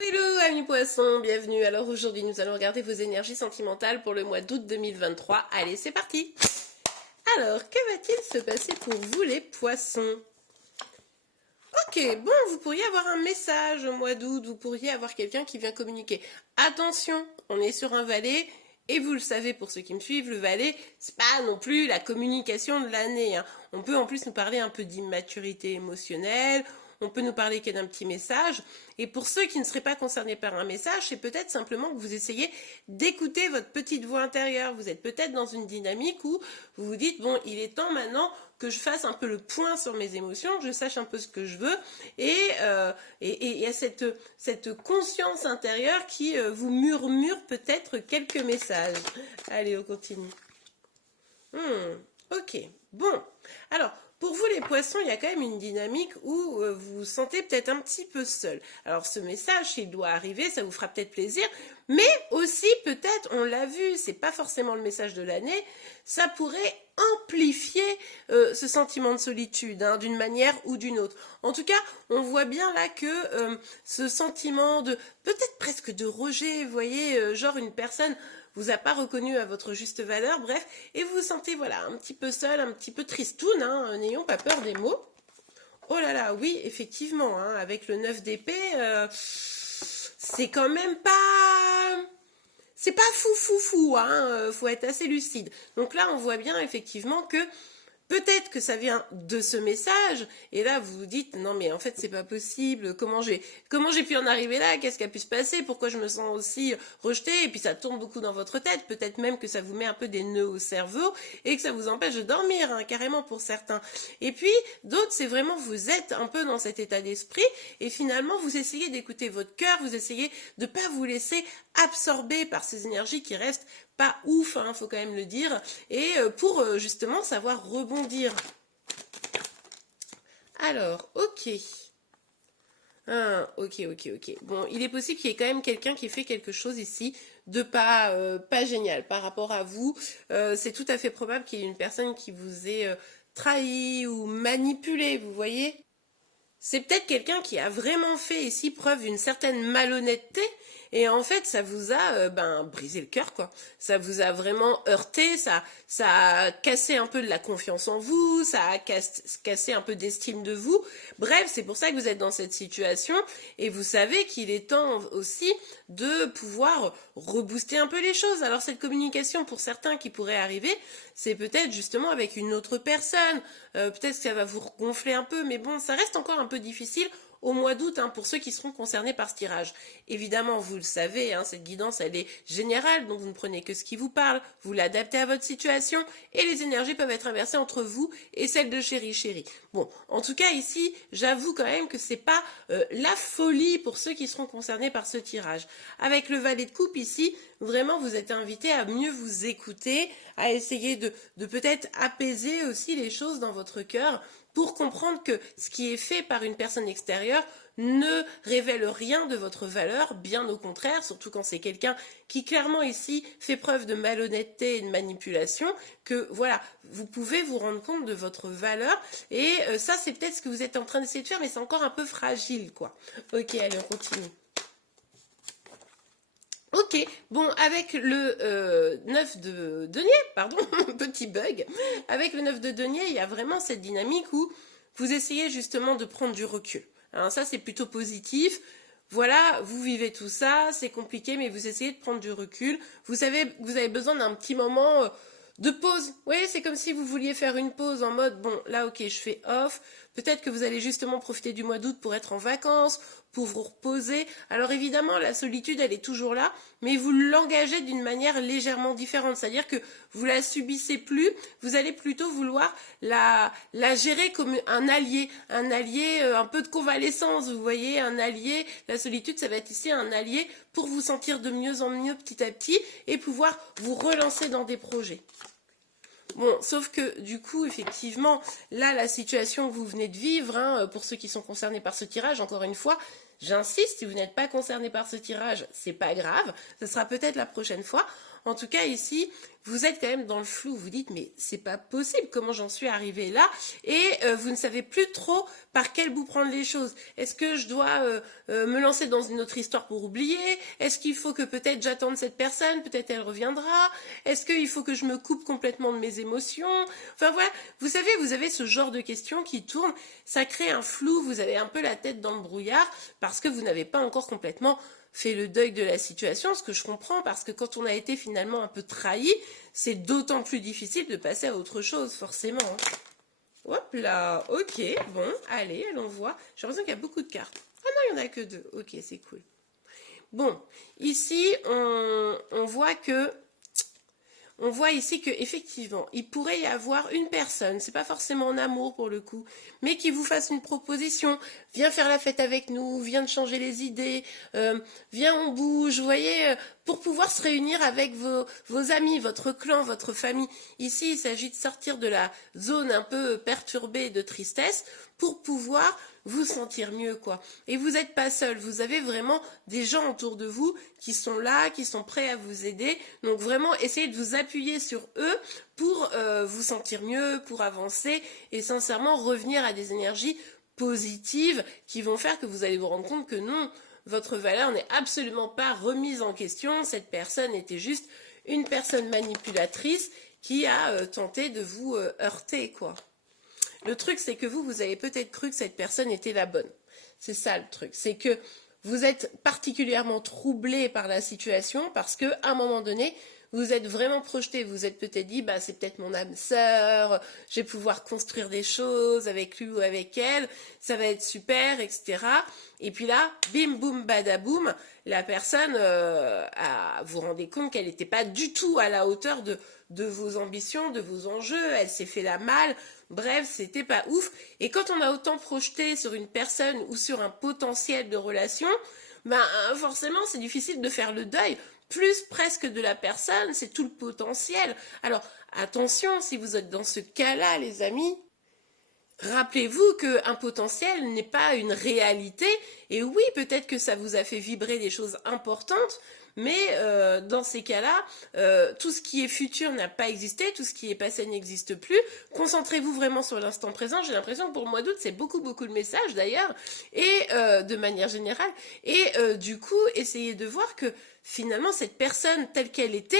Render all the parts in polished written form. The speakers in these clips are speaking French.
Hello amis poissons, bienvenue. Alors aujourd'hui nous allons regarder vos énergies sentimentales pour le mois d'août 2023. Allez, c'est parti. Alors, que va-t-il se passer pour vous les poissons? Ok, bon, vous pourriez avoir un message au mois d'août, vous pourriez avoir quelqu'un qui vient communiquer. Attention, on est sur un valet, et vous le savez pour ceux qui me suivent, le valet, c'est pas non plus la communication de l'année, hein. On peut en plus nous parler un peu d'immaturité émotionnelle, on peut nous parler d'un petit message, et pour ceux qui ne seraient pas concernés par un message, c'est peut-être simplement que vous essayez d'écouter votre petite voix intérieure. Vous êtes peut-être dans une dynamique où vous vous dites, bon, il est temps maintenant que je fasse un peu le point sur mes émotions, que je sache un peu ce que je veux, et il y a cette conscience intérieure qui vous murmure peut-être quelques messages. Allez, on continue. Ok, bon. Alors, pour vous les poissons, il y a quand même une dynamique où vous vous sentez peut-être un petit peu seul. Alors ce message, s'il doit arriver, ça vous fera peut-être plaisir, mais aussi peut-être, on l'a vu, c'est pas forcément le message de l'année, ça pourrait amplifier ce sentiment de solitude, hein, d'une manière ou d'une autre. En tout cas, on voit bien là que ce sentiment de, peut-être presque de rejet, vous voyez, genre une personne vous a pas reconnu à votre juste valeur, bref, et vous vous sentez voilà un petit peu seul, un petit peu tristoun, hein, n'ayons pas peur des mots. Oh là là, oui, effectivement, hein, avec le 9 d'épée, c'est quand même pas... C'est pas fou, hein, faut être assez lucide. Donc là, on voit bien effectivement que peut-être que ça vient de ce message, et là vous vous dites non mais en fait c'est pas possible, comment j'ai pu en arriver là, qu'est-ce qui a pu se passer, pourquoi je me sens aussi rejetée, et puis ça tourne beaucoup dans votre tête, peut-être même que ça vous met un peu des nœuds au cerveau et que ça vous empêche de dormir, hein, carrément pour certains. Et puis d'autres c'est vraiment vous êtes un peu dans cet état d'esprit et finalement vous essayez d'écouter votre cœur, vous essayez de pas vous laisser absorber par ces énergies qui restent pas ouf, hein, faut quand même le dire, et pour justement savoir rebondir. Alors, ok. Ok. Bon, il est possible qu'il y ait quand même quelqu'un qui fait quelque chose ici de pas génial par rapport à vous. C'est tout à fait probable qu'il y ait une personne qui vous ait trahi ou manipulé, vous voyez. C'est peut-être quelqu'un qui a vraiment fait ici preuve d'une certaine malhonnêteté et en fait ça vous a brisé le cœur quoi. Ça vous a vraiment heurté, ça a cassé un peu de la confiance en vous, ça a cassé un peu d'estime de vous. Bref, c'est pour ça que vous êtes dans cette situation et vous savez qu'il est temps aussi de pouvoir rebooster un peu les choses. Alors cette communication pour certains qui pourrait arriver, c'est peut-être justement avec une autre personne. Peut-être que ça va vous gonfler un peu, mais bon, ça reste encore un peu difficile au mois d'août hein, pour ceux qui seront concernés par ce tirage. Évidemment, vous le savez, hein, cette guidance, elle est générale, donc vous ne prenez que ce qui vous parle, vous l'adaptez à votre situation, et les énergies peuvent être inversées entre vous et celles de chéri. Bon, en tout cas, ici, j'avoue quand même que c'est pas la folie pour ceux qui seront concernés par ce tirage. Avec le valet de coupe ici, vraiment, vous êtes invité à mieux vous écouter, à essayer de peut-être apaiser aussi les choses dans votre cœur, pour comprendre que ce qui est fait par une personne extérieure ne révèle rien de votre valeur, bien au contraire, surtout quand c'est quelqu'un qui clairement ici fait preuve de malhonnêteté et de manipulation, que voilà, vous pouvez vous rendre compte de votre valeur, et ça c'est peut-être ce que vous êtes en train d'essayer de faire, mais c'est encore un peu fragile, quoi. Ok, allez, on continue. Ok, bon, avec le 9 de denier, pardon, petit bug, avec le 9 de denier, il y a vraiment cette dynamique où vous essayez justement de prendre du recul. Alors ça, c'est plutôt positif. Voilà, vous vivez tout ça, c'est compliqué, mais vous essayez de prendre du recul. Vous savez que vous avez besoin d'un petit moment de pause. Oui, c'est comme si vous vouliez faire une pause en mode, bon, là, ok, je fais off. Peut-être que vous allez justement profiter du mois d'août pour être en vacances, pour vous reposer. Alors évidemment, la solitude, elle est toujours là, mais vous l'engagez d'une manière légèrement différente. C'est-à-dire que vous la subissez plus, vous allez plutôt vouloir la gérer comme un allié un peu de convalescence, vous voyez, un allié. La solitude, ça va être ici un allié pour vous sentir de mieux en mieux petit à petit et pouvoir vous relancer dans des projets. Bon, sauf que du coup, effectivement, là, la situation que vous venez de vivre, hein, pour ceux qui sont concernés par ce tirage, encore une fois, j'insiste, si vous n'êtes pas concerné par ce tirage, c'est pas grave, ce sera peut-être la prochaine fois. En tout cas, ici, vous êtes quand même dans le flou. Vous dites, mais c'est pas possible, comment j'en suis arrivée là? Et vous ne savez plus trop par quel bout prendre les choses. Est-ce que je dois me lancer dans une autre histoire pour oublier? Est-ce qu'il faut que peut-être j'attende cette personne? Peut-être elle reviendra? Est-ce qu'il faut que je me coupe complètement de mes émotions? Enfin voilà, vous savez, vous avez ce genre de questions qui tournent. Ça crée un flou, vous avez un peu la tête dans le brouillard parce que vous n'avez pas encore complètement fait le deuil de la situation, ce que je comprends, parce que quand on a été finalement un peu trahi, c'est d'autant plus difficile de passer à autre chose, forcément. Hop là, ok, bon, allez, allons voir. J'ai l'impression qu'il y a beaucoup de cartes. Ah non, il n'y en a que 2. Ok, c'est cool. Bon, ici, on voit que... On voit ici que effectivement, il pourrait y avoir une personne, c'est pas forcément en amour pour le coup, mais qui vous fasse une proposition, viens faire la fête avec nous, viens de changer les idées, viens on bouge, vous voyez, pour pouvoir se réunir avec vos amis, votre clan, votre famille. Ici, il s'agit de sortir de la zone un peu perturbée de tristesse pour pouvoir vous sentir mieux, quoi. Et vous n'êtes pas seul, vous avez vraiment des gens autour de vous qui sont là, qui sont prêts à vous aider. Donc vraiment, essayez de vous appuyer sur eux pour vous sentir mieux, pour avancer et sincèrement revenir à des énergies positives qui vont faire que vous allez vous rendre compte que non, votre valeur n'est absolument pas remise en question. Cette personne était juste une personne manipulatrice qui a tenté de vous heurter, quoi. Le truc, c'est que vous avez peut-être cru que cette personne était la bonne. C'est ça le truc. C'est que vous êtes particulièrement troublé par la situation parce qu'à un moment donné, vous êtes vraiment projeté. Vous êtes peut-être dit, bah, c'est peut-être mon âme sœur, je vais pouvoir construire des choses avec lui ou avec elle, ça va être super, etc. Et puis là, bim, boum, badaboum, la personne, vous rendez compte qu'elle n'était pas du tout à la hauteur de vos ambitions, de vos enjeux, elle s'est fait la malle. Bref, c'était pas ouf. Et quand on a autant projeté sur une personne ou sur un potentiel de relation, ben forcément c'est difficile de faire le deuil. Plus presque de la personne, c'est tout le potentiel. Alors attention, si vous êtes dans ce cas-là, les amis, rappelez-vous qu'un potentiel n'est pas une réalité. Et oui, peut-être que ça vous a fait vibrer des choses importantes, mais dans ces cas-là, tout ce qui est futur n'a pas existé, tout ce qui est passé n'existe plus. Concentrez-vous vraiment sur l'instant présent. J'ai l'impression que pour le mois d'août, c'est beaucoup de messages d'ailleurs, et de manière générale. Et du coup, essayez de voir que finalement, cette personne telle qu'elle était,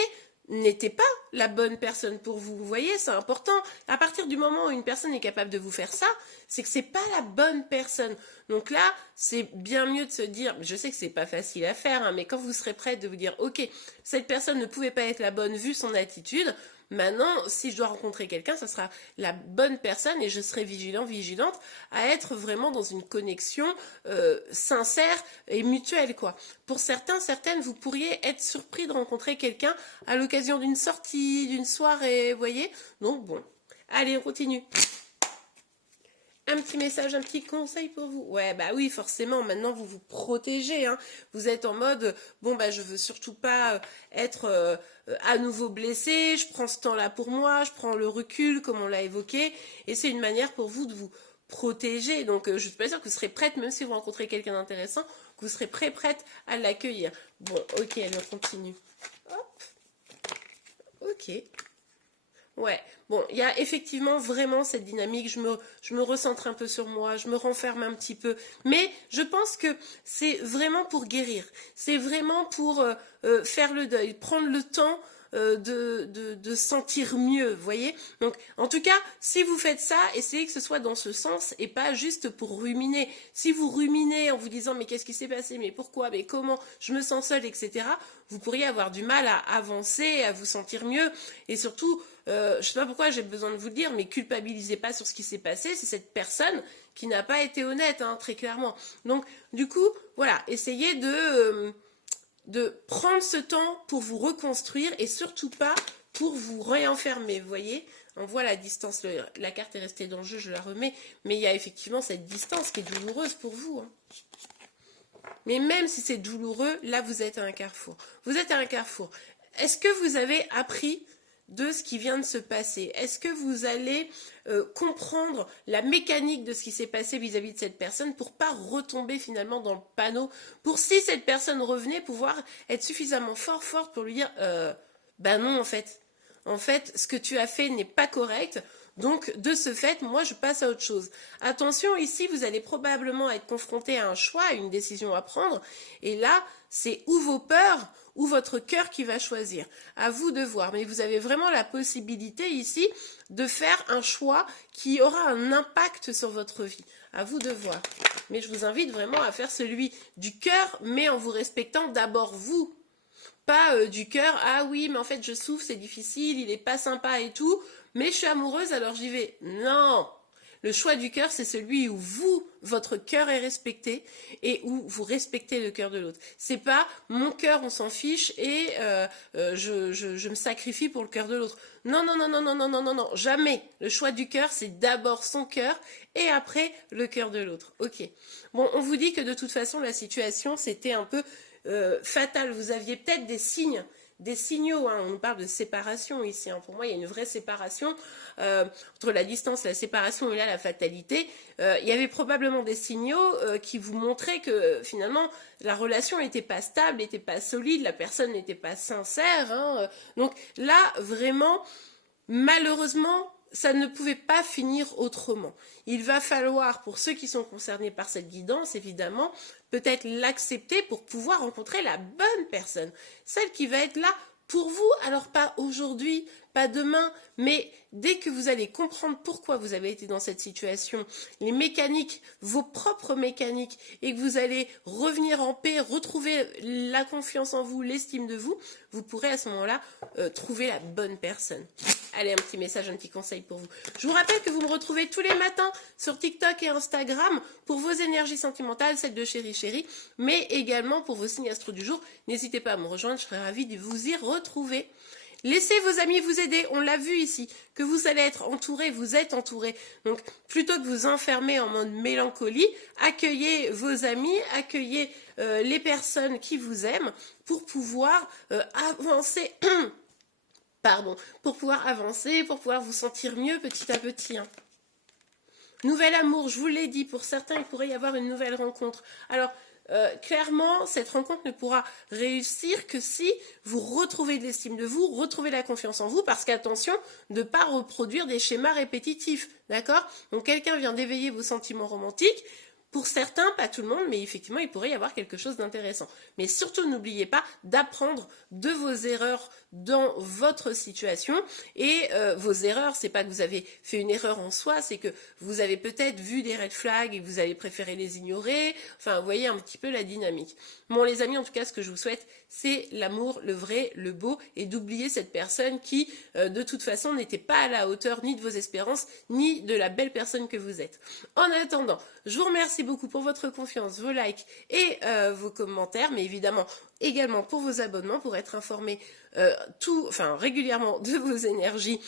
n'était pas la bonne personne pour vous. Vous voyez, c'est important. À partir du moment où une personne est capable de vous faire ça, c'est que c'est pas la bonne personne. Donc là, c'est bien mieux de se dire, je sais que c'est pas facile à faire, hein, mais quand vous serez prête de vous dire, ok, cette personne ne pouvait pas être la bonne vu son attitude, maintenant, si je dois rencontrer quelqu'un, ça sera la bonne personne et je serai vigilante à être vraiment dans une connexion sincère et mutuelle, quoi. Pour certains, certaines, vous pourriez être surpris de rencontrer quelqu'un à l'occasion d'une sortie, d'une soirée, vous voyez. Donc bon, allez, on continue. Un petit message, un petit conseil pour vous. Ouais, bah oui, forcément, maintenant vous vous protégez, hein. Vous êtes en mode, bon, bah je veux surtout pas être à nouveau blessé, je prends ce temps-là pour moi, je prends le recul, comme on l'a évoqué, et c'est une manière pour vous de vous protéger. Donc, je suis pas sûre que vous serez prête, même si vous rencontrez quelqu'un d'intéressant, que vous serez prête à l'accueillir. Bon, ok, allez, on continue. Hop. Ok. Ouais, bon, il y a effectivement vraiment cette dynamique, je me recentre un peu sur moi, je me renferme un petit peu, mais je pense que c'est vraiment pour guérir, c'est vraiment pour faire le deuil, prendre le temps de sentir mieux, vous voyez. Donc, en tout cas, si vous faites ça, essayez que ce soit dans ce sens et pas juste pour ruminer. Si vous ruminez en vous disant, mais qu'est-ce qui s'est passé, mais pourquoi, mais comment, je me sens seule, etc., vous pourriez avoir du mal à avancer, à vous sentir mieux, et surtout, je sais pas pourquoi j'ai besoin de vous le dire, mais culpabilisez pas sur ce qui s'est passé, c'est cette personne qui n'a pas été honnête, hein, très clairement. Donc, du coup, voilà, essayez de prendre ce temps pour vous reconstruire et surtout pas pour vous réenfermer, vous voyez. On voit la distance, la carte est restée dans le jeu, je la remets, mais il y a effectivement cette distance qui est douloureuse pour vous, hein. Mais même si c'est douloureux, là vous êtes à un carrefour. Vous êtes à un carrefour. Est-ce que vous avez appris de ce qui vient de se passer? Est-ce que vous allez comprendre la mécanique de ce qui s'est passé vis-à-vis de cette personne pour pas retomber finalement dans le panneau, pour si cette personne revenait pouvoir être suffisamment forte pour lui dire Ben non, en fait. En fait, ce que tu as fait n'est pas correct. Donc, de ce fait, moi, je passe à autre chose. Attention, ici, vous allez probablement être confronté à un choix, à une décision à prendre. Et là, c'est ou vos peurs ou votre cœur qui va choisir. À vous de voir. Mais vous avez vraiment la possibilité ici de faire un choix qui aura un impact sur votre vie. À vous de voir. Mais je vous invite vraiment à faire celui du cœur, mais en vous respectant d'abord vous. Pas du cœur, ah oui, mais en fait je souffre, c'est difficile, il est pas sympa et tout, mais je suis amoureuse alors j'y vais. Non! Le choix du cœur, c'est celui où vous, votre cœur est respecté et où vous respectez le cœur de l'autre. C'est pas mon cœur, on s'en fiche et je me sacrifie pour le cœur de l'autre. Non, non, non, non, non, non, non, non, non, jamais. Le choix du cœur, c'est d'abord son cœur et après le cœur de l'autre. Ok. Bon, on vous dit que de toute façon, la situation, c'était un peu fatal. Vous aviez peut-être des signaux, hein. On parle de séparation ici, hein. Pour moi, il y a une vraie séparation entre la distance, la séparation et là, la fatalité. Il y avait probablement des signaux qui vous montraient que finalement, la relation n'était pas stable, n'était pas solide, la personne n'était pas sincère, hein. Donc là, vraiment, malheureusement, ça ne pouvait pas finir autrement. Il va falloir, pour ceux qui sont concernés par cette guidance, évidemment, peut-être l'accepter pour pouvoir rencontrer la bonne personne, celle qui va être là pour vous, alors pas aujourd'hui, pas demain, mais dès que vous allez comprendre pourquoi vous avez été dans cette situation, les mécaniques, vos propres mécaniques, et que vous allez revenir en paix, retrouver la confiance en vous, l'estime de vous, vous pourrez à ce moment-là trouver la bonne personne. Allez, un petit message, un petit conseil pour vous. Je vous rappelle que vous me retrouvez tous les matins sur TikTok et Instagram pour vos énergies sentimentales, celles de Chérie Chérie, mais également pour vos signes astro du jour. N'hésitez pas à me rejoindre, je serai ravie de vous y retrouver. Laissez vos amis vous aider, on l'a vu ici, que vous allez être entouré, vous êtes entouré. Donc, plutôt que vous enfermer en mode mélancolie, accueillez vos amis, accueillez les personnes qui vous aiment pour pouvoir avancer... Pardon, pour pouvoir avancer, pour pouvoir vous sentir mieux petit à petit. Hein. Nouvel amour, je vous l'ai dit, pour certains, il pourrait y avoir une nouvelle rencontre. Alors, clairement, cette rencontre ne pourra réussir que si vous retrouvez de l'estime de vous, retrouvez la confiance en vous, parce qu'attention, de ne pas reproduire des schémas répétitifs, d'accord? Donc, quelqu'un vient d'éveiller vos sentiments romantiques. Pour certains, pas tout le monde, mais effectivement, il pourrait y avoir quelque chose d'intéressant. Mais surtout, n'oubliez pas d'apprendre de vos erreurs dans votre situation. Et vos erreurs, c'est pas que vous avez fait une erreur en soi, c'est que vous avez peut-être vu des red flags et vous avez préféré les ignorer. Enfin, vous voyez un petit peu la dynamique. Bon, les amis, en tout cas, ce que je vous souhaite, c'est l'amour, le vrai, le beau, et d'oublier cette personne qui, de toute façon, n'était pas à la hauteur ni de vos espérances, ni de la belle personne que vous êtes. En attendant, je vous remercie beaucoup pour votre confiance, vos likes et vos commentaires, mais évidemment également pour vos abonnements, pour être informé régulièrement de vos énergies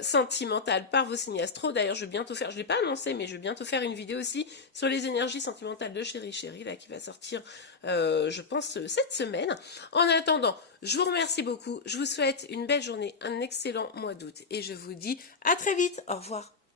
sentimentales par vos signes astro. D'ailleurs, je vais bientôt faire, je ne l'ai pas annoncé, mais je vais bientôt faire une vidéo aussi sur les énergies sentimentales de Chérie Chérie, là, qui va sortir, je pense, cette semaine. En attendant, je vous remercie beaucoup, je vous souhaite une belle journée, un excellent mois d'août, et je vous dis à très vite, au revoir.